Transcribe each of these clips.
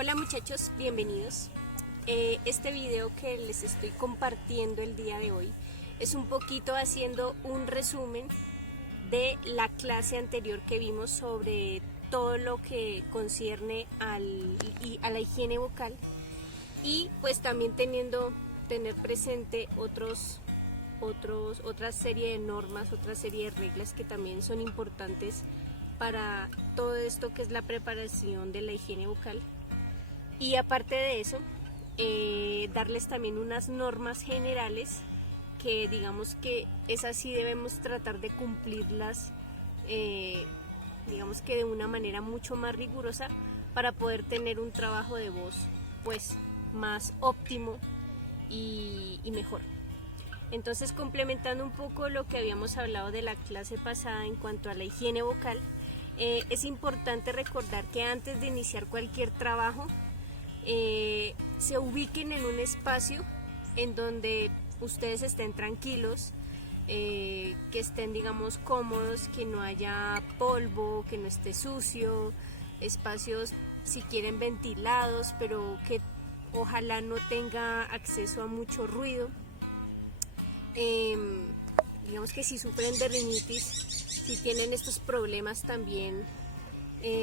Hola muchachos, bienvenidos. Este video que les estoy compartiendo el día de hoy es un poquito haciendo un resumen de la clase anterior que vimos sobre todo lo que concierne a la higiene vocal y pues también tener presente otra serie de normas, otra serie de reglas que también son importantes para todo esto que es la preparación de la higiene vocal. Y aparte de eso, darles también unas normas generales que digamos que es así, debemos tratar de cumplirlas, digamos que de una manera mucho más rigurosa para poder tener un trabajo de voz pues más óptimo y mejor. Entonces, complementando un poco lo que habíamos hablado de la clase pasada en cuanto a la higiene vocal, es importante recordar que antes de iniciar cualquier trabajo se ubiquen en un espacio en donde ustedes estén tranquilos, que estén digamos cómodos, que no haya polvo, que no esté sucio, espacios si quieren ventilados, pero que ojalá no tenga acceso a mucho ruido. Digamos que si sufren de rinitis, si tienen estos problemas también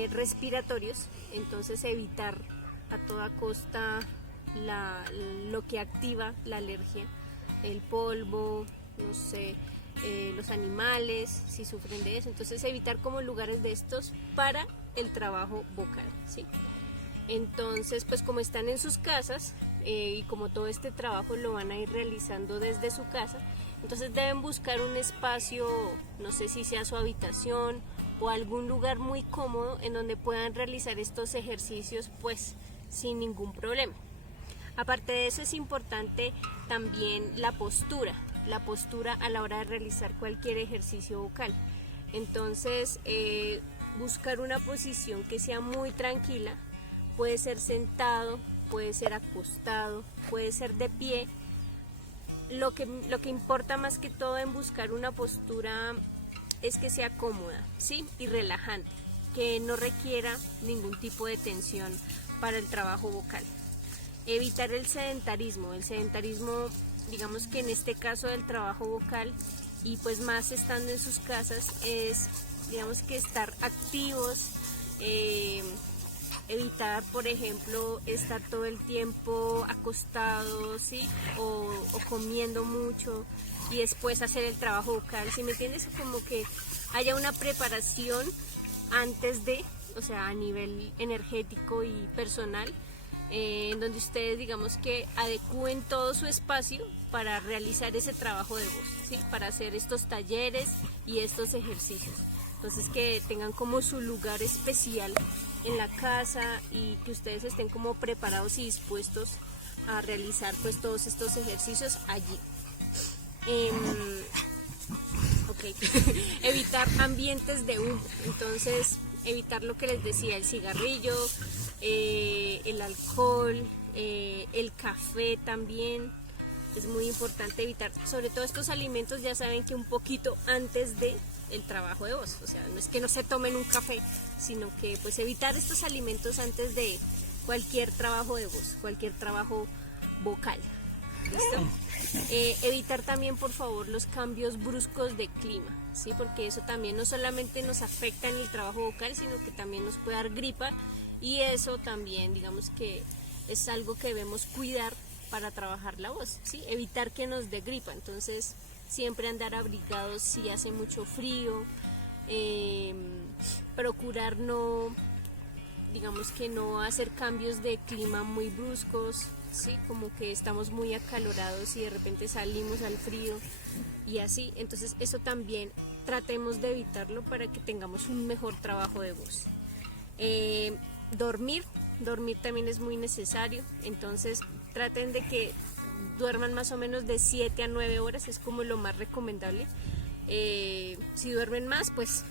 respiratorios, entonces evitar a toda costa lo que activa la alergia, el polvo, no sé, los animales, si sufren de eso, entonces evitar como lugares de estos para el trabajo vocal, ¿sí? Entonces, pues como están en sus casas y como todo este trabajo lo van a ir realizando desde su casa, entonces deben buscar un espacio, no sé si sea su habitación o algún lugar muy cómodo en donde puedan realizar estos ejercicios pues sin ningún problema. Aparte de eso es importante también la postura a la hora de realizar cualquier ejercicio vocal. Entonces buscar una posición que sea muy tranquila, puede ser sentado, puede ser acostado, puede ser de pie. Lo que importa más que todo en buscar una postura es que sea cómoda, ¿sí? Y relajante, que no requiera ningún tipo de tensión para el trabajo vocal. Evitar el sedentarismo digamos que en este caso del trabajo vocal y pues más estando en sus casas es digamos que estar activos, evitar por ejemplo estar todo el tiempo acostado, ¿sí? o comiendo mucho y después hacer el trabajo vocal, ¿sí me entiendes? Como que haya una preparación antes de, o sea, a nivel energético y personal, en donde ustedes digamos que adecúen todo su espacio para realizar ese trabajo de voz, ¿sí? Para hacer estos talleres y estos ejercicios. Entonces que tengan como su lugar especial en la casa y que ustedes estén como preparados y dispuestos a realizar pues todos estos ejercicios allí. Evitar ambientes de humo, entonces evitar lo que les decía, el cigarrillo, el alcohol, el café también. Es muy importante evitar, sobre todo estos alimentos, ya saben que un poquito antes de el trabajo de voz, o sea, no es que no se tomen un café, sino que pues evitar estos alimentos antes de cualquier trabajo de voz, cualquier trabajo vocal. ¿Listo? Evitar también por favor los cambios bruscos de clima, ¿sí? Porque eso también no solamente nos afecta en el trabajo vocal, sino que también nos puede dar gripa y eso también digamos que es algo que debemos cuidar para trabajar la voz, ¿sí? Evitar que nos dé gripa, entonces siempre andar abrigados si hace mucho frío, procurar no, digamos que no hacer cambios de clima muy bruscos, ¿sí? Como que estamos muy acalorados y de repente salimos al frío y así, entonces eso también tratemos de evitarlo para que tengamos un mejor trabajo de voz. Dormir también es muy necesario, entonces traten de que duerman más o menos de 7 a 9 horas, es como lo más recomendable. Si duermen más, pues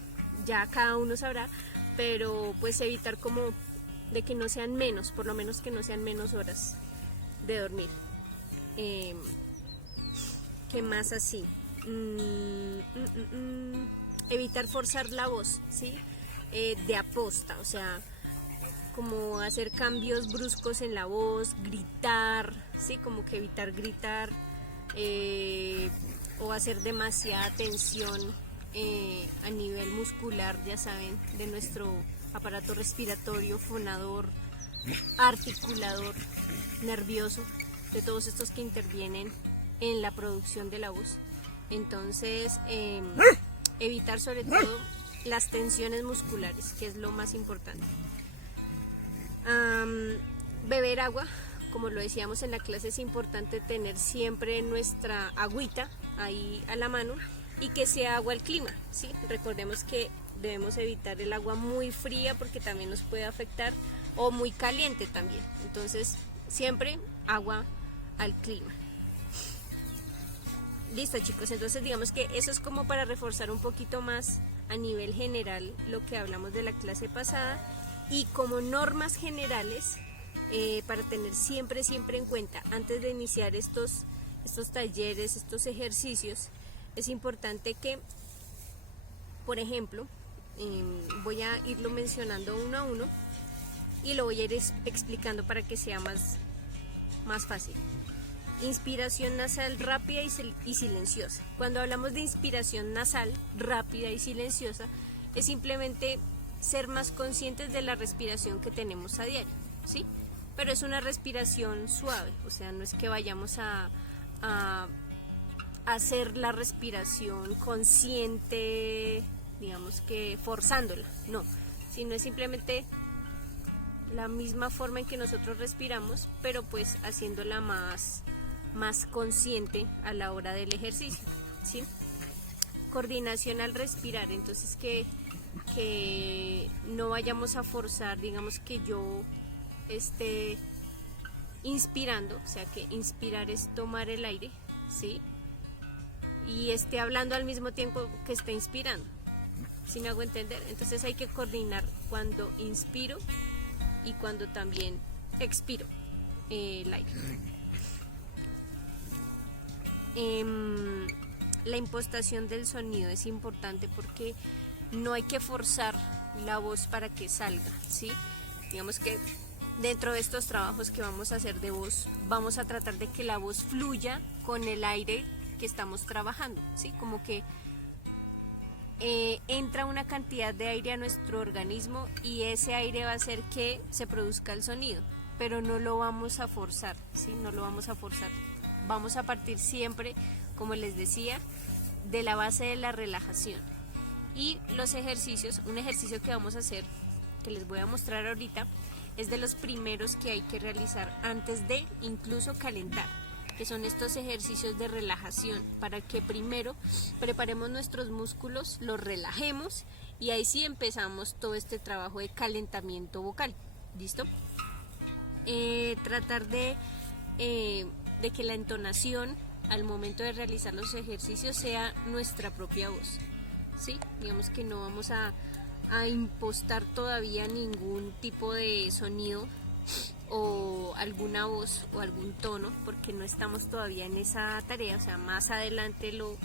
ya cada uno sabrá, pero pues evitar como de que no sean menos, por lo menos que no sean menos horas de dormir. ¿Qué más así? Evitar forzar la voz, ¿sí? De aposta, o sea, como hacer cambios bruscos en la voz, gritar, ¿sí? Como que evitar gritar o hacer demasiada tensión a nivel muscular, ya saben, de nuestro aparato respiratorio, fonador, articulador, nervioso, de todos estos que intervienen en la producción de la voz. Entonces, evitar sobre todo las tensiones musculares, que es lo más importante. Beber agua, como lo decíamos en la clase, es importante tener siempre nuestra agüita ahí a la mano y que sea agua al clima, ¿sí? Recordemos que debemos evitar el agua muy fría porque también nos puede afectar, o muy caliente también. Entonces, siempre agua al clima. Listo, chicos, entonces digamos que eso es como para reforzar un poquito más a nivel general lo que hablamos de la clase pasada, y como normas generales para tener siempre en cuenta antes de iniciar estos talleres, estos ejercicios. Es importante que, por ejemplo, voy a irlo mencionando uno a uno y lo voy a ir explicando para que sea más fácil. Inspiración nasal rápida y silenciosa. Cuando hablamos de inspiración nasal rápida y silenciosa, es simplemente ser más conscientes de la respiración que tenemos a diario, ¿sí? Pero es una respiración suave, o sea, no es que vayamos a hacer la respiración consciente, digamos que forzándola, no, sino es simplemente la misma forma en que nosotros respiramos, pero pues haciéndola más consciente a la hora del ejercicio, ¿sí? Coordinación al respirar, entonces que no vayamos a forzar, digamos que yo esté inspirando, o sea que inspirar es tomar el aire, ¿sí? Y esté hablando al mismo tiempo que esté inspirando, ¿sí me hago entender? Entonces hay que coordinar cuando inspiro y cuando también expiro el aire. La impostación del sonido es importante porque no hay que forzar la voz para que salga, ¿sí? Digamos que dentro de estos trabajos que vamos a hacer de voz, vamos a tratar de que la voz fluya con el aire que estamos trabajando, ¿sí? Como que entra una cantidad de aire a nuestro organismo y ese aire va a hacer que se produzca el sonido, pero no lo vamos a forzar, ¿sí? No lo vamos a forzar. Vamos a partir siempre, como les decía, de la base de la relajación. Y los ejercicios, un ejercicio que vamos a hacer, que les voy a mostrar ahorita, es de los primeros que hay que realizar antes de incluso calentar, que son estos ejercicios de relajación, para que primero preparemos nuestros músculos, los relajemos y ahí sí empezamos todo este trabajo de calentamiento vocal. ¿Listo? Tratar de que la entonación al momento de realizar los ejercicios sea nuestra propia voz, ¿sí? Digamos que no vamos a impostar todavía ningún tipo de sonido o alguna voz o algún tono, porque no estamos todavía en esa tarea, o sea, más adelante lo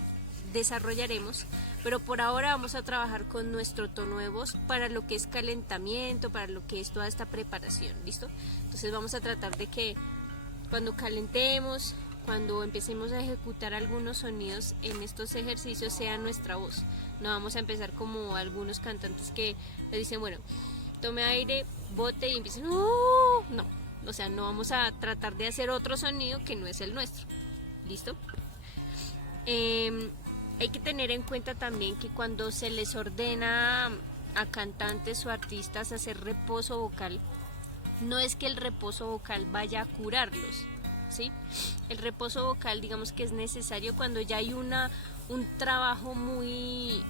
desarrollaremos, pero por ahora vamos a trabajar con nuestro tono de voz para lo que es calentamiento, para lo que es toda esta preparación. ¿Listo? Entonces vamos a tratar de que cuando calentemos, cuando empecemos a ejecutar algunos sonidos en estos ejercicios, sea nuestra voz. No vamos a empezar como algunos cantantes que le dicen, bueno, tome aire, bote y empiecen, no, o sea, no vamos a tratar de hacer otro sonido que no es el nuestro. ¿Listo? Hay que tener en cuenta también que cuando se les ordena a cantantes o artistas hacer reposo vocal, no es que el reposo vocal vaya a curarlos, ¿sí? El reposo vocal, digamos que es necesario cuando ya hay un trabajo muy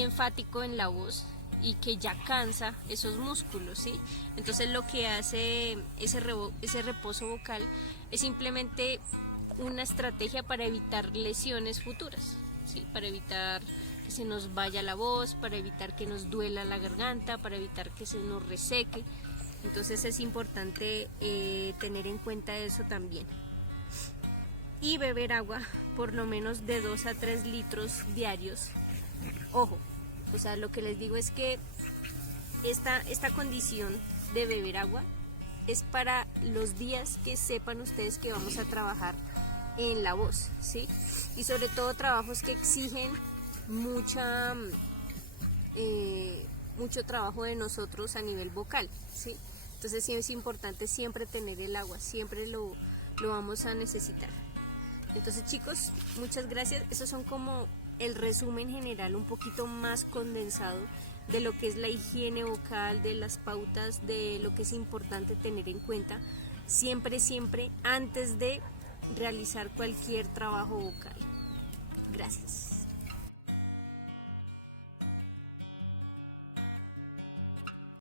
enfático en la voz y que ya cansa esos músculos, ¿sí? Entonces lo que hace ese reposo vocal es simplemente una estrategia para evitar lesiones futuras, ¿sí? Para evitar que se nos vaya la voz, para evitar que nos duela la garganta, para evitar que se nos reseque. Entonces es importante tener en cuenta eso también. Y beber agua por lo menos de 2 a 3 litros diarios. Ojo, o sea, lo que les digo es que esta condición de beber agua es para los días que sepan ustedes que vamos a trabajar en la voz, ¿sí? Y sobre todo trabajos que exigen mucho trabajo de nosotros a nivel vocal, ¿sí? Entonces sí es importante siempre tener el agua, siempre lo vamos a necesitar. Entonces chicos, muchas gracias. Esos son como el resumen general, un poquito más condensado de lo que es la higiene vocal, de las pautas, de lo que es importante tener en cuenta siempre antes de realizar cualquier trabajo vocal. Gracias.